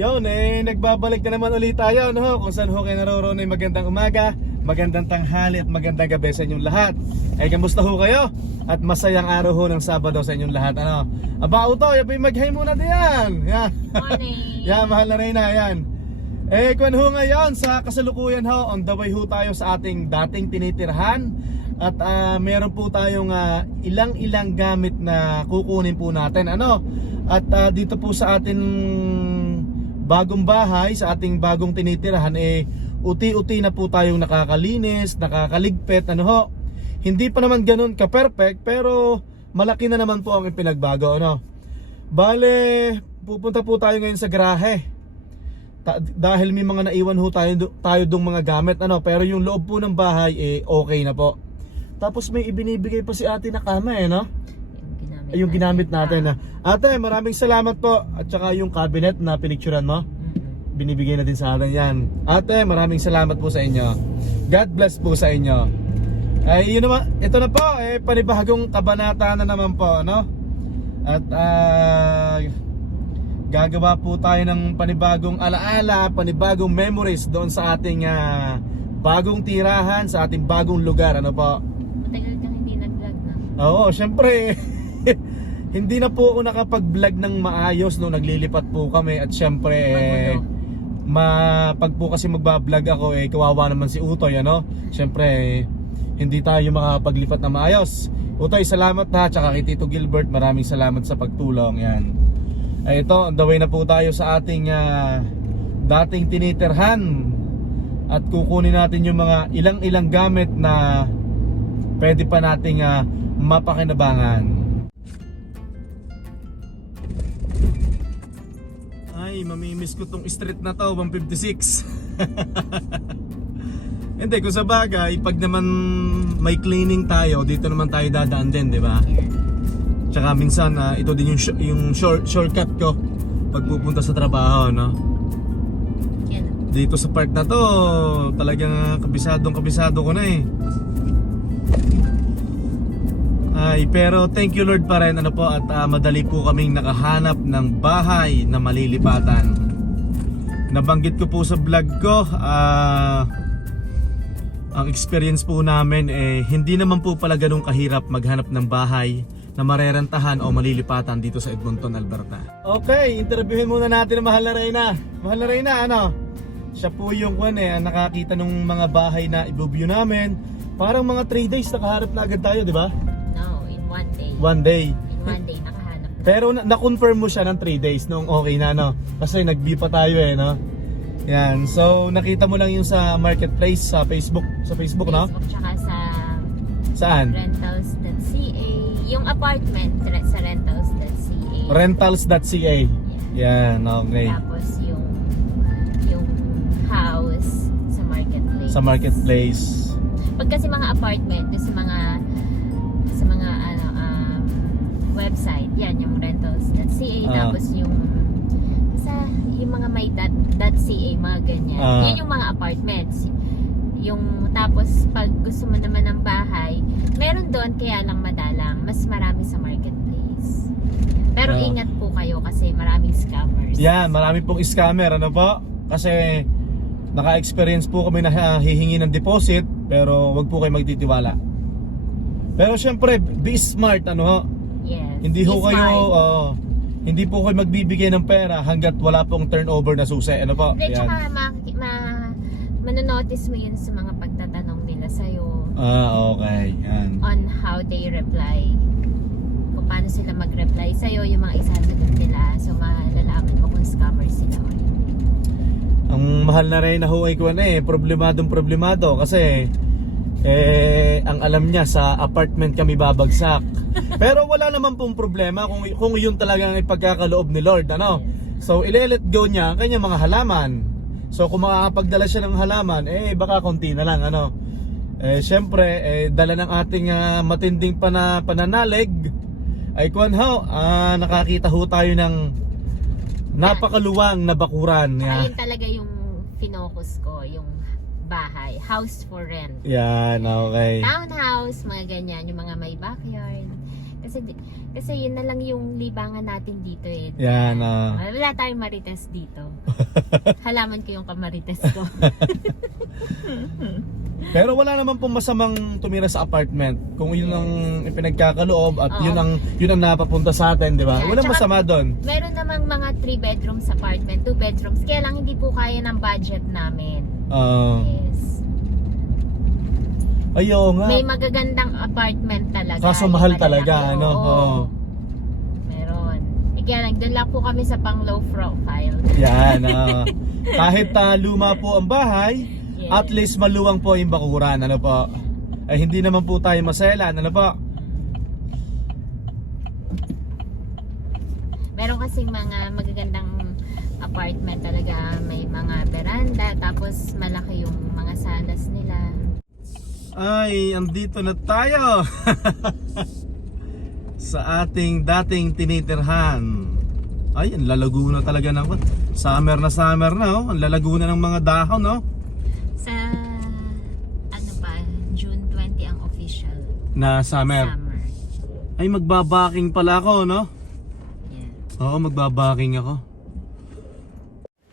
Yun nagbabalik na naman ulit tayo no? Kung saan ho kayo naroroon ay magandang umaga, magandang tanghali at magandang gabi sa inyong lahat. Ay kamusta ho kayo? At masayang araw ho ng Sabado sa inyong lahat ano? Aba Uto, yaboy mag-hi muna diyan. Yan. Morning. Yan, mahal na Reyna, yan. Kung ho ngayon sa kasalukuyan ho, on the way ho tayo sa ating dating tinitirhan. At meron po tayong ilang gamit na kukunin po natin ano? At dito po sa ating bagong bahay, sa ating bagong tinitirahan uti-uti na po tayong nakakalinis, nakakaligpit ano ho. Hindi pa naman ganun ka-perfect pero malaki na naman po ang ipinagbago ano. Bale, pupunta po tayo ngayon sa garahe. Dahil may mga naiwan ho tayo dong mga gamit ano, pero yung loob po ng bahay okay na po. Tapos may ibinibigay pa si ate na kama no? Yung ginamit natin. Ate, maraming salamat po. At saka yung cabinet na pinicturan mo, binibigay na din sa atin yan. Ate, maraming salamat po sa inyo. God bless po sa inyo. Ay, yun naman, ito na po, panibagong kabanata na naman po, no? At gagawa po tayo ng panibagong alaala, panibagong memories doon sa ating bagong tirahan, sa ating bagong lugar, ano po? Matagal kang hindi nag-vlog na. Oo, syempre. Hindi na po ako nakapag-vlog ng maayos no, naglilipat po kami at syempre pag po kasi magba-vlog ako kawawa naman si Utoy ano. Syempre hindi tayo makapaglipat na maayos. Utoy, salamat na, tsaka kay Tito Gilbert, maraming salamat sa pagtulong yan. Ito, on the way na po tayo sa ating dating tinitirhan. At kukunin natin yung mga ilang gamit na pwede pa nating mapakinabangan. Ay, mamimiss ko tong street na to, 156. Hindi, kung sa bagay, pag naman may cleaning tayo, dito naman tayo dadaan din, di ba? Tsaka minsan, ito din yung shortcut ko pag pupunta sa trabaho, no? Dito sa park na to, talagang kabisado ko na Ay, pero thank you Lord pa rin ano po, at madali po kaming nakahanap ng bahay na malilipatan. Nabanggit ko po sa vlog ko, ang experience po namin hindi naman po pala ganun kahirap maghanap ng bahay na marerentahan o malilipatan dito sa Edmonton, Alberta. Okay, interviewin muna natin ang mahal na Reyna. Mahal na Reyna, ano? Siya po yung nakakita ng mga bahay na i-view namin. Parang mga 3 days nakaharap na agad tayo, di ba? No, in 1 day. 1 day. In 1 day nakahanap. Pero na-confirm mo siya ng 3 days nung okay na no? Kasi nag-view pa tayo no? Yan, so nakita mo lang yung sa marketplace sa Facebook, no? Facebook tsaka sa Saan? rentals.ca. Yung apartment sa rentals.ca. Rentals.ca. Yan, okay. Tapos yung house sa marketplace. Sa marketplace. Pag kasi mga apartment sa mga website, yan yung rentals.ca, tapos yung mga may .ca, mga ganyan. Yan yung mga apartments. Yung tapos pag gusto mo naman ng bahay, meron doon, kaya lang madalang, mas marami sa marketplace. Pero ingat po kayo kasi maraming scammers. Yan, marami pong scammer ano po? Kasi naka-experience po kami na hihingi ng deposit, pero wag po kayo magtitiwala. Pero syempre, be smart ano ho? Yes. Hindi ho kayo hindi po kayo magbibigay ng pera hanggat wala pong turnover na susi. Ano po? At saka manonotice mo yun sa mga pagtatanong nila sa'yo. Okay. Yan. On how they reply. Kung paano sila mag-reply sa'yo, yung mga isasagot nila. So malalaman mo kung scammer sila. Ang mahal na rin na huwag ko problemado kasi ang alam niya sa apartment kami babagsak. Pero wala naman pong problema kung yun talagang ipagkakaloob ni Lord ano. So ile-let go niya ang kanyang mga halaman. So kung makakapagdala siya ng halaman baka konti na lang ano. Syempre dala ng ating matinding pananalig ay nakakita ho tayo ng napakaluwang na bakuran. Ayun talaga yung finokus ko, yung bahay, house for rent. Yan, okay. Townhouse, mga ganyan, yung mga may backyard. Kasi yun na lang yung libangan natin dito eh. Yan, Wala tayong marites dito. Halaman ko yung kamarites ko. Pero wala naman pong masamang tumira sa apartment. Kung yun ang ipinagkakaloob at Oo. yun ang napapunta sa atin, di ba? Yeah, Walang tsaka- masama doon. Meron namang mga 3 bedrooms apartment, 2 bedrooms. Kaya lang hindi po kaya ng budget namin. Yes. Ayaw nga. May magagandang apartment talaga. Kaso yung mahal malalaki. talaga, ano? Oo. Oo. Meron. Kaya lang, doon lang po kami sa pang low profile. Yan. Kahit luma po ang bahay, Yes. at least maluwang po yung bakuran. Ano po? Ay hindi naman po tayo maselan. Ano po? Meron kasing mga magagandang apartment talaga. May mga veranda, tapos malaki yung mga salas nila. Ay, andito na tayo. Sa ating dating tinitirhan. Ay, ang lalago na talaga ng summer na oh. Ang lalago na ng mga dahon, no? Sa ano pa, June 20 ang official Na summer. Ay, magbabaking pala ako, no? Yeah. Oo, magbabaking ako.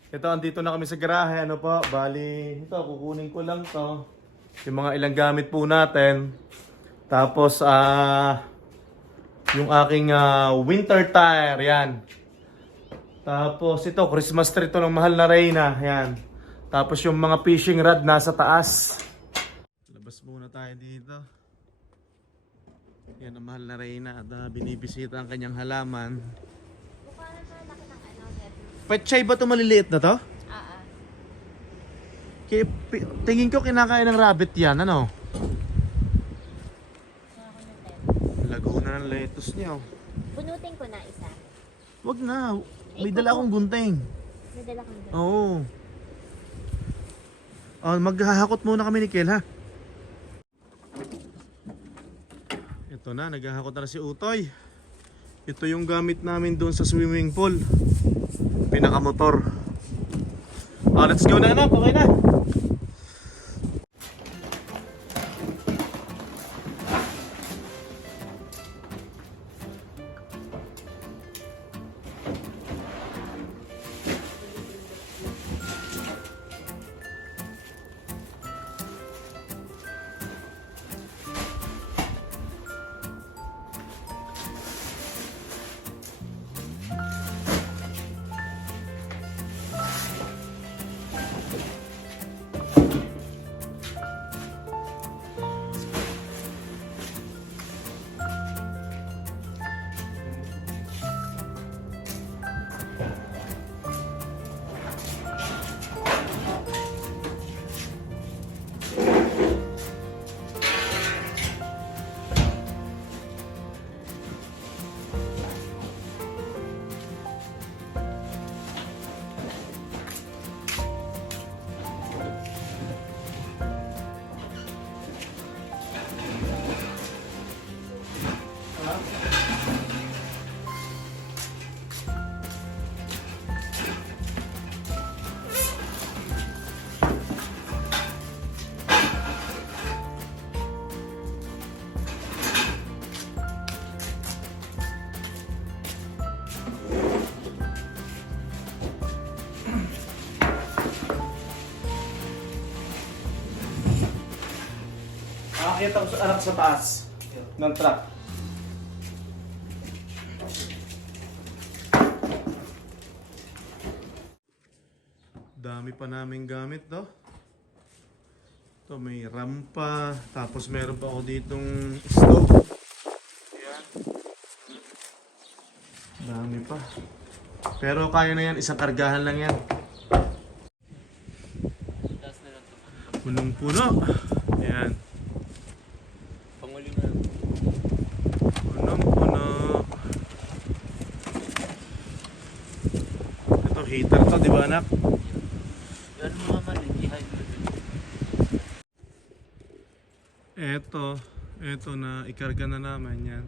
Ito, andito na kami sa garahe, ano po? Bali, ito, kukunin ko lang to. Yung mga ilang gamit po natin. Tapos, yung aking winter tire, yan. Tapos ito, Christmas tree to ng mahal na Reyna, yan. Tapos yung mga fishing rod nasa taas. Labas muna tayo dito. Yan ang mahal na Reyna at binibisita ang kanyang halaman. Pechay ba ito maliliit na to? Tingin ko kinakain ng rabbit yan, ano? Lago na ng lettuce niya. Oh. Bunutin ko na isa. Wag na. May dala akong gunting. May dala kang dala. Oo. Maghahakot muna kami ni Kel, ha? Ito na, naghahakot na si Utoy. Ito yung gamit namin doon sa swimming pool. Pinakamotor. Let's go na, anak. Okay na. Nakakita ko sa anak sa taas ng truck. Dami pa naming gamit, no? Ito, may rampa. Tapos meron pa ako ditong stove. Ayan. Dami pa. Pero kaya na yan. Isang kargahan lang yan. Punong-puno. Ayan. Punong-puno. Ito, heater to, di ba anak? Yan mga maligihan. Eto na ikarga na naman yan.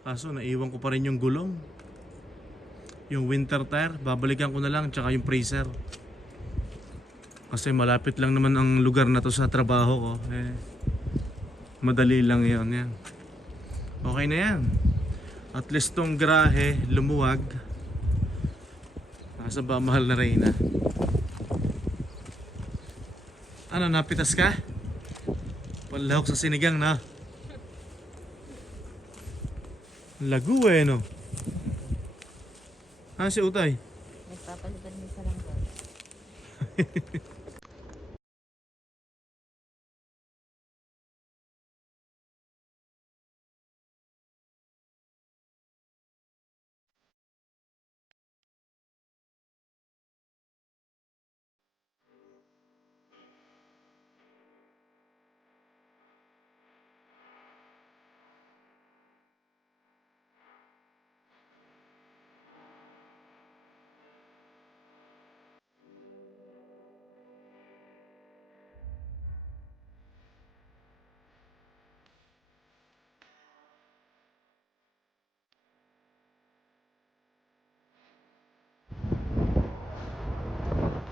Kaso naiwan ko pa rin yung gulong. Yung winter tire, babalikan ko na lang, tsaka yung freezer. Kasi malapit lang naman ang lugar na to sa trabaho ko. Madali lang yun yan. Okay na yan. At least tong garahe lumuwag. Nasa ba mahal na Reyna? Ano, napitas ka? Panlahok sa sinigang na. Lagu eh no. Si Utay. Nagpapalitan mo sa langgol.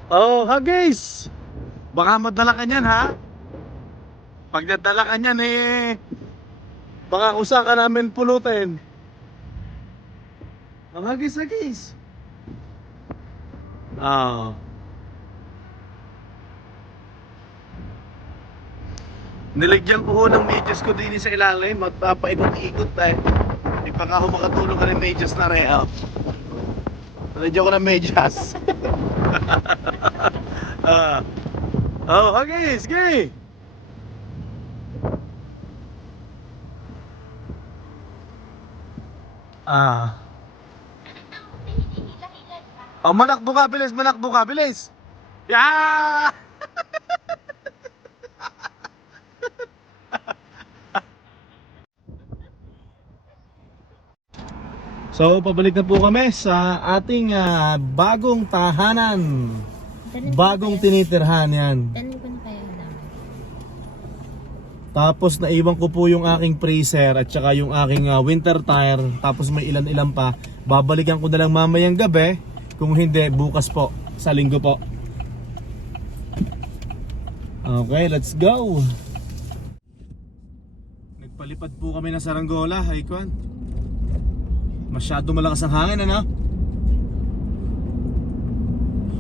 Oh, Huggies! Baka madala ka niyan, ha? Pag nadala ka niyan, baka usa ka namin pulutin. Ang Huggies. Oh. Niligyan ko ho ng medyas ko din sa ilalim. Magpapaikot-ikot tayo. Hindi pa nga ako makatulong ka ng medyas na reha. Niligyan ko ng medyas. Okay, sige. Manakbo ka, bilis. Yeah! So, pabalik na po kami sa ating bagong tahanan. Bagong tinitirhan yan. Tanin ko na kaya naman. Tapos naiwan ko po yung aking freezer at saka yung aking winter tire. Tapos may ilan-ilan pa. Babalikan ko na lang mamayang gabi. Kung hindi, bukas po. Sa linggo po. Okay, let's go. Nagpalipad po kami ng saranggola, Haikwan. Masyado malakas ang hangin, ano?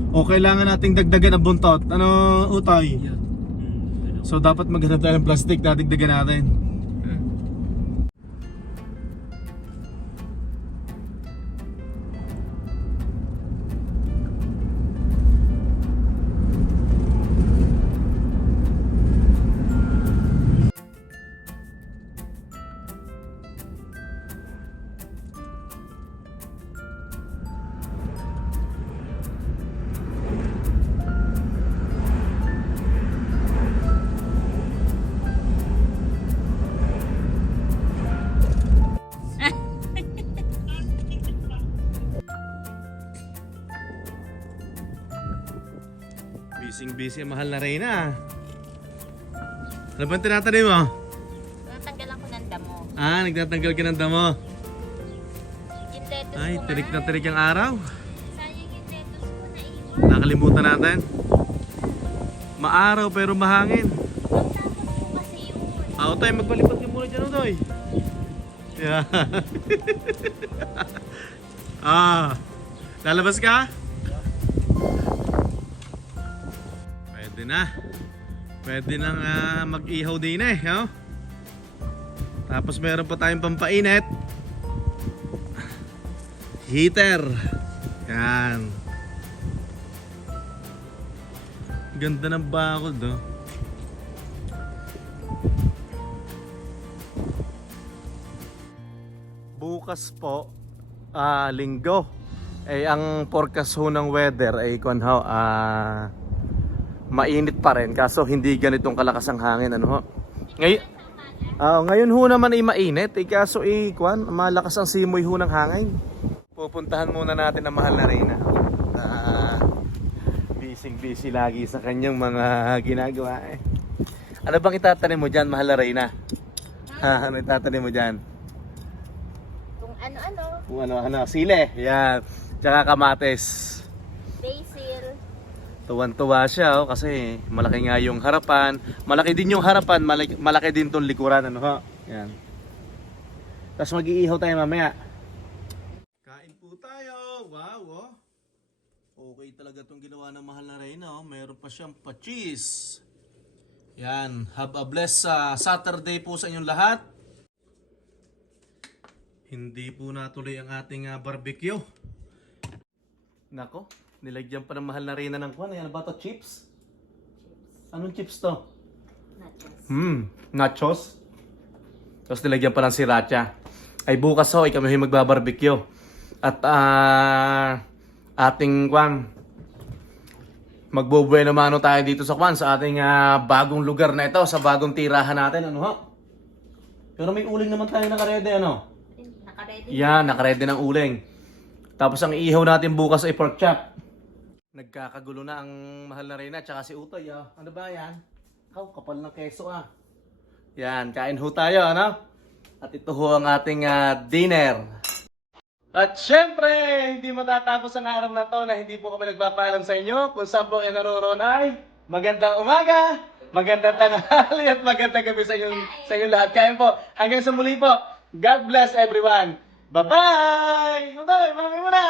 O kailangan nating dagdagan ang buntot. Ano, Utoy? So dapat maghanap tayo ng plastic na dagdagan natin. Busy ang mahal na Reyna. Ano bang tinatanim mo? Natanggalan ko ng damo. Nagtatanggal ka ng damo. Yung lettuce Ay, ko tirik na nga. tirik ang araw. Sayang yung lettuce ko na iwan. Nakalimutan natin. Maaraw pero mahangin. Magtapos ko kasi yun. Tayo, magpalipad ka muna dyan, Utoy. Yeah. Lalabas ka? Pwede nang mag-ihaw din no? Tapos meron pa tayong pampainit. Heater. Yan. Ganda ng bakod, no? Bukas po, linggo. Ang forecast ho ng weather ay mainit pa rin kaso hindi ganitong kalakas ang hangin, ano ho. Ngayon ho naman ay mainit kaso malakas ang simoy ho ng hangin. Pupuntahan muna natin ang mahal na Reyna. Busy lagi sa kanyang mga ginagawa Ano bang itatanim mo dyan, mahal na Reyna? Ano itatanim mo dyan? Kung ano-ano. Kung ano, sile. Yan. Tsaka kamates. Basil. Tuwan-tuwa siya kasi malaki nga yung harapan. Malaki din yung harapan, malaki din tong likuran, ano ho. Yan. Tapos mag-iihaw tayo mamaya. po tayo. Wow, oh. Okay talaga itong ginawa ng mahal na Reyna. Oh. Meron pa siyang pa-cheese. Yan. Have a blessed Saturday po sa inyong lahat. Hindi po natuloy ang ating barbecue. Nako, nilagyan pa ng mahal na Reyna ng kwan. Ano ba ito? Chips? Anong chips to? Nachos. Nachos. Tapos nilagyan pa ng sriracha. Ay bukas ho, kami magbabarbecue. At ating kwan, magbubueno mano tayo dito sa kwan, sa ating bagong lugar na ito, sa bagong tirahan natin. Ano ho? Pero may uling naman tayo nakaredy, ano? Naka-ready. Yan, nakaredy ng uling. Tapos ang iihaw natin bukas ay pork chop. Nagkakagulo na ang mahal na Reyna, tsaka si Utoy. Oh. Ano ba yan? Kapal ng keso ah. Yan, kain ho tayo, ano? At ito ho ang ating dinner. At syempre, hindi matatapos ang araw na to na hindi po kami nagpapaalam sa inyo kung saan po kayo naroon ay magandang umaga, magandang tanghali at magandang gabi sa inyong lahat. Kain po. Hanggang sa muli po. God bless everyone. Bye-bye! Utoy, maraming muna!